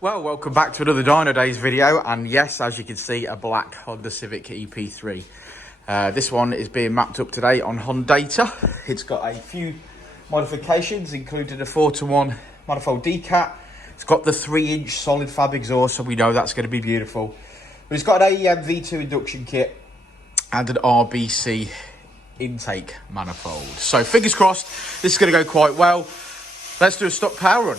Well, welcome back to another Dynodaze video, and yes, as you can see, a black Honda Civic Ep3. This one is being mapped up today on Hondata. It's got a few modifications, including a 4:1 Modifed decat. It's got the 3-inch solid fab exhaust, so we know that's going to be beautiful. But it's got an AEM V2 induction kit and an RBC intake manifold. So fingers crossed, this is going to go quite well. Let's do a stock power run.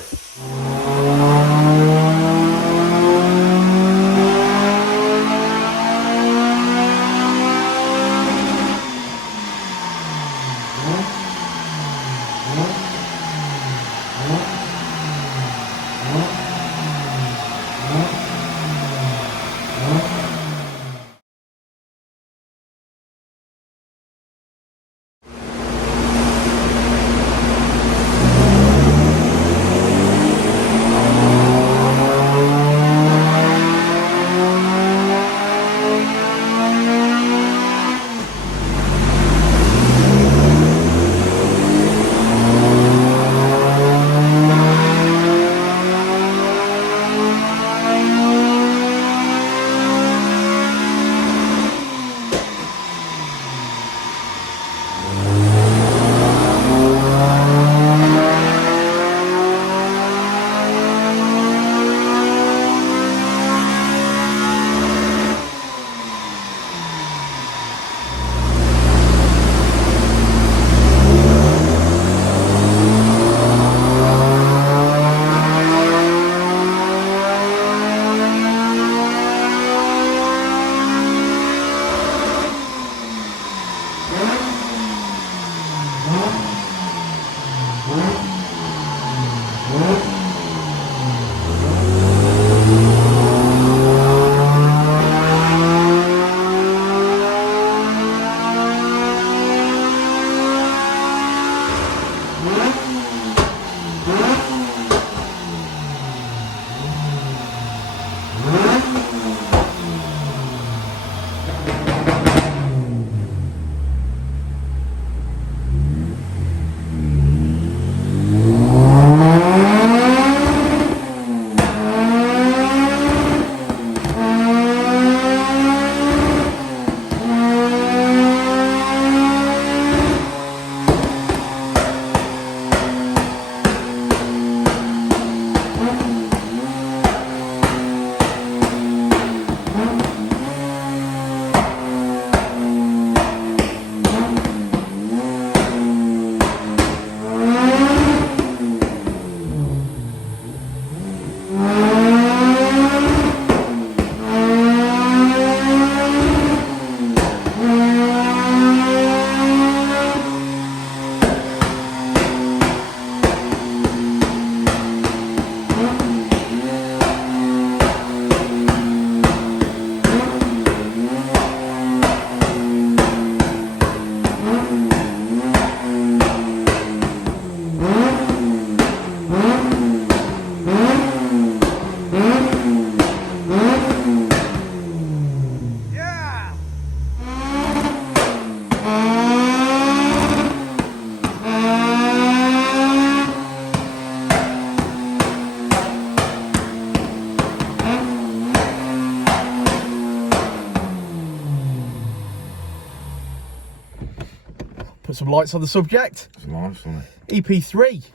Put some lights on the subject. It's nice, isn't it? EP3.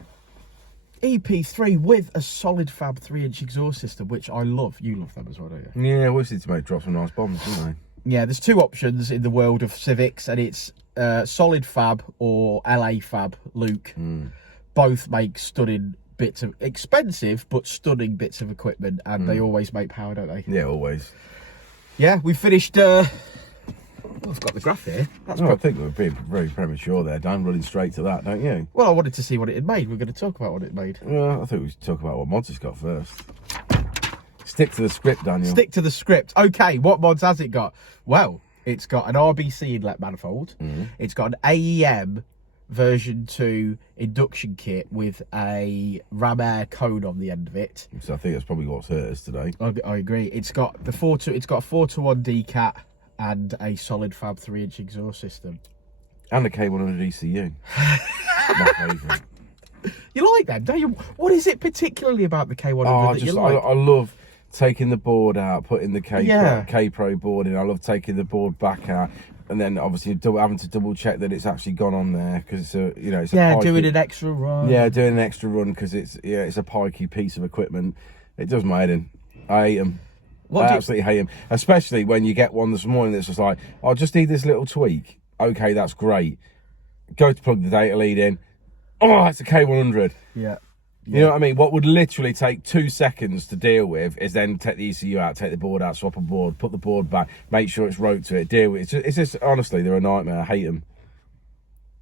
EP3 with a solid fab 3-inch exhaust system, which I love. You love them as well, don't you? Yeah, we seem to make drop some nice bombs, don't they? Yeah, there's two options in the world of Civics, and it's solid fab or LA fab, Luke. Both make stunning bits of, expensive but stunning bits of equipment, and they always make power, don't they? Yeah, always. Yeah, we finished... I've got the graph here. I think we're being very premature there, Dan, running straight to that, don't you? Well, I wanted to see what it had made. We're going to talk about what it made. Well, I think we should talk about what mods it's got first. Stick to the script, Daniel. Stick to the script. Okay, what mods has it got? Well, it's got an RBC inlet manifold. It's got an AEM version 2 induction kit with a ram air cone on the end of it. So I think that's probably what's hurt us today. I agree. It's got the 4:1 decat and a solid fab 3-inch exhaust system. And a K100 ECU. My favourite. You like them, don't you? What is it particularly about the K100 that you like? I love taking the board out, putting the K Pro board in. I love taking the board back out, and then obviously having to double check that it's actually gone on there because it's a doing an extra run. Yeah, doing an extra run because it's a pikey piece of equipment. It does my head in. I hate them. I absolutely hate them, especially when you get one this morning that's just like, I just need this little tweak. Okay, that's great. Go to plug the data lead in. Oh, it's a K100. Yeah. You know what I mean? What would literally take 2 seconds to deal with is then take the ECU out, take the board out, swap a board, put the board back, make sure it's roped to it, deal with it. It's just honestly, they're a nightmare. I hate them.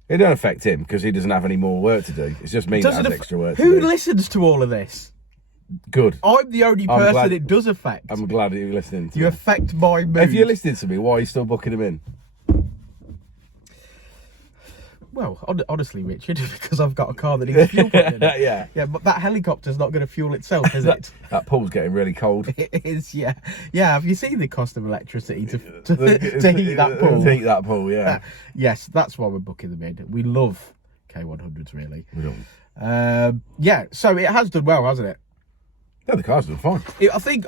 It don't affect him because he doesn't have any more work to do. It's just me that has extra work to do. Who listens to all of this? Good. I'm the only person it does affect. I'm glad that you're listening to me. You affect my mood. If you're listening to me, why are you still booking them in? Well, honestly, Richard, because I've got a car that needs fuel put in it. Yeah. Yeah, but that helicopter's not going to fuel itself, is it? That pool's getting really cold. It is, yeah. Yeah, have you seen the cost of electricity to heat that pool? To heat that pool, yeah. Yes, that's why we're booking them in. We love K100s, really. We don't. Yeah, so it has done well, hasn't it? Yeah, the car's done fine. I think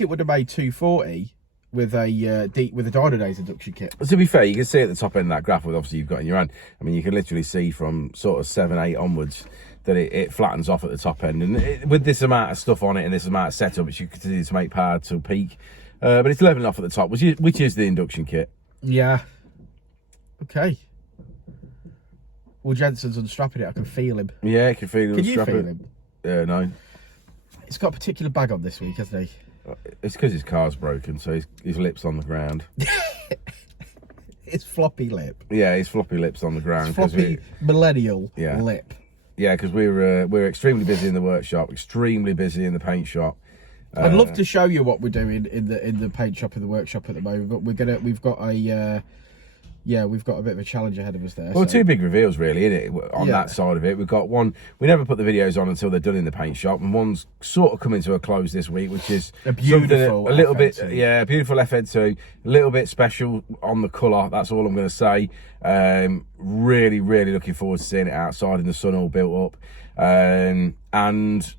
it would have made 240 with a Dynodaze induction kit. To be fair, you can see at the top end of that graph, with obviously you've got in your hand. I mean, you can literally see from sort of 7, 8 onwards that it flattens off at the top end. And with this amount of stuff on it and this amount of setup, it should continue to make power to peak. But it's leveling off at the top, which is the induction kit. Yeah. Okay. Well, Jensen's unstrapping it. I can feel him. Yeah, I can feel him. Can you feel him? Yeah, no. He's got a particular bag on this week, hasn't he? It's because his car's broken, so his lip's on the ground. His floppy lip. Yeah, his floppy lip's on the ground. Floppy millennial lip. Yeah, because we're extremely busy in the workshop, extremely busy in the paint shop. I'd love to show you what we're doing in the paint shop, in the workshop at the moment, but we've got a bit of a challenge ahead of us there. Well, so 2 big reveals really, isn't it? On that side of it, we've got one. We never put the videos on until they're done in the paint shop, and one's sort of coming to a close this week, which is a beautiful, a little FN2. bit, beautiful FN2, a little bit special on the colour. That's all I'm going to say. Really, really looking forward to seeing it outside in the sun, all built up, and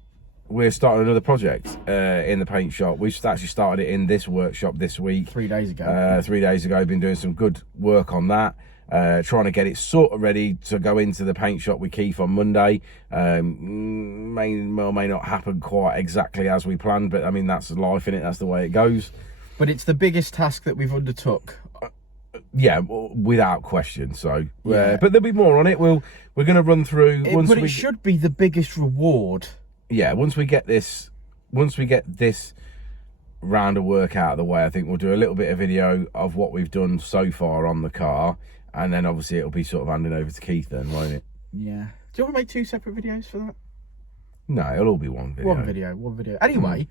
we're starting another project in the paint shop. We've actually started it in this workshop this week. 3 days ago. 3 days ago, been doing some good work on that. Trying to get it sort of ready to go into the paint shop with Keith on Monday. May not happen quite exactly as we planned, but I mean, that's life in it. That's the way it goes. But it's the biggest task that we've undertook. Yeah, without question. So, but there'll be more on it. We're going to run through. It should be the biggest reward. Yeah, once we get this round of work out of the way, I think we'll do a little bit of video of what we've done so far on the car, and then obviously it'll be sort of handing over to Keith then, won't it? Yeah. Do you want to make 2 separate videos for that? No, it'll all be one video. One video. Anyway,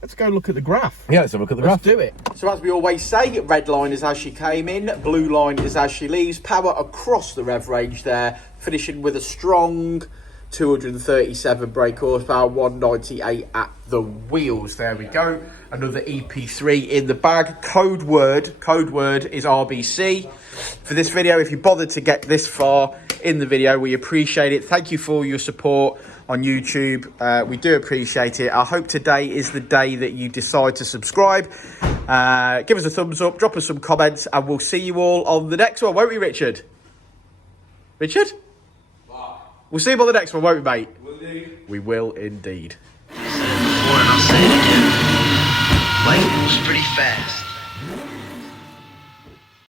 let's go look at the graph. Yeah, let's have a look at the graph. Let's do it. So as we always say, red line is as she came in, blue line is as she leaves. Power across the rev range there, finishing with a strong 237 brake horsepower, 198 at the wheels. There we go. Another EP3 in the bag. Code word is RBC. For this video, if you bothered to get this far in the video, we appreciate it. Thank you for your support on YouTube. We do appreciate it. I hope today is the day that you decide to subscribe. Give us a thumbs up, drop us some comments, and we'll see you all on the next one, won't we, Richard? Richard? We'll see you on the next one, won't we, mate? Will do. We will indeed. I'll say it again. Life moves pretty fast.